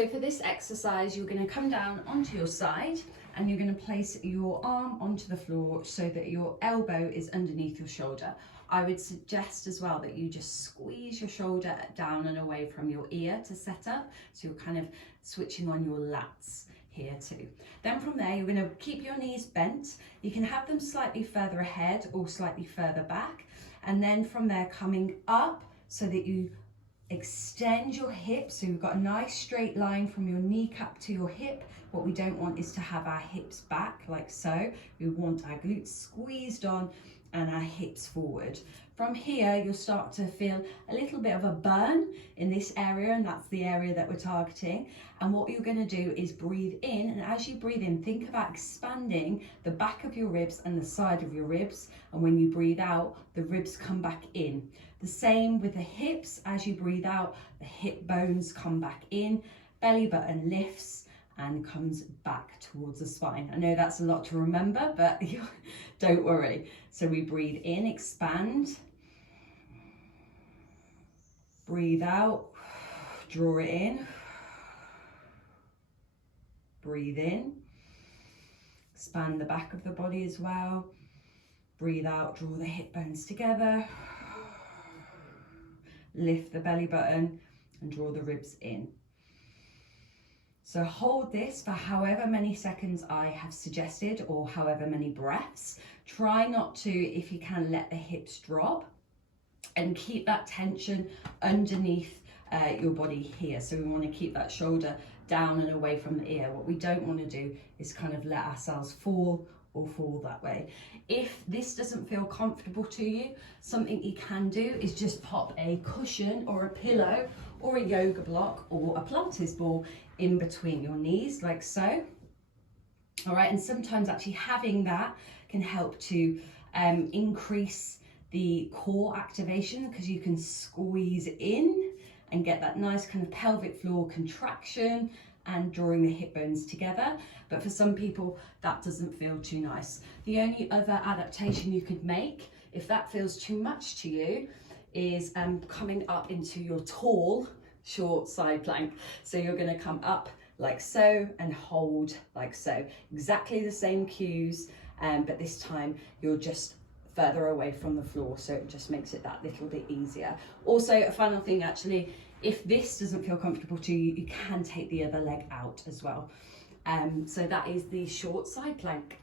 So for this exercise, you're going to come down onto your side and you're going to place your arm onto the floor so that your elbow is underneath your shoulder. I would suggest as well that you just squeeze your shoulder down and away from your ear to set up. So you're kind of switching on your lats here too. Then from there, you're going to keep your knees bent. You can have them slightly further ahead or slightly further back. And then from there, coming up so that you extend your hips, so you've got a nice straight line from your kneecap to your hip. What we don't want is to have our hips back like so. We want our glutes squeezed on and our hips forward. From here, you'll start to feel a little bit of a burn in this area, and that's the area that we're targeting. And what you're going to do is breathe in, and as you breathe in, think about expanding the back of your ribs and the side of your ribs. And when you breathe out, the ribs come back in. The same with the hips. As you breathe out, the hip bones come back in, belly button lifts and comes back towards the spine. I know that's a lot to remember, but don't worry. So we breathe in, expand. Breathe out, draw it in. Breathe in. Expand the back of the body as well. Breathe out, draw the hip bones together. Lift the belly button and draw the ribs in. So hold this for however many seconds I have suggested, or however many breaths. Try not to, if you can, let the hips drop, and keep that tension underneath your body here. So we want to keep that shoulder down and away from the ear. What we don't want to do is kind of let ourselves fall or fall that way. If this doesn't feel comfortable to you, something you can do is just pop a cushion or a pillow or a yoga block or a Pilates ball in between your knees, like so. All right, and sometimes actually having that can help to increase the core activation, because you can squeeze in and get that nice kind of pelvic floor contraction and drawing the hip bones together. But for some people, that doesn't feel too nice. The only other adaptation you could make, if that feels too much to you, is coming up into your tall, short side plank. So you're going to come up like so and hold like so. Exactly the same cues, but this time you're just further away from the floor, so it just makes it that little bit easier. Also, a final thing actually, if this doesn't feel comfortable to you, you can take the other leg out as well. So that is the short side plank.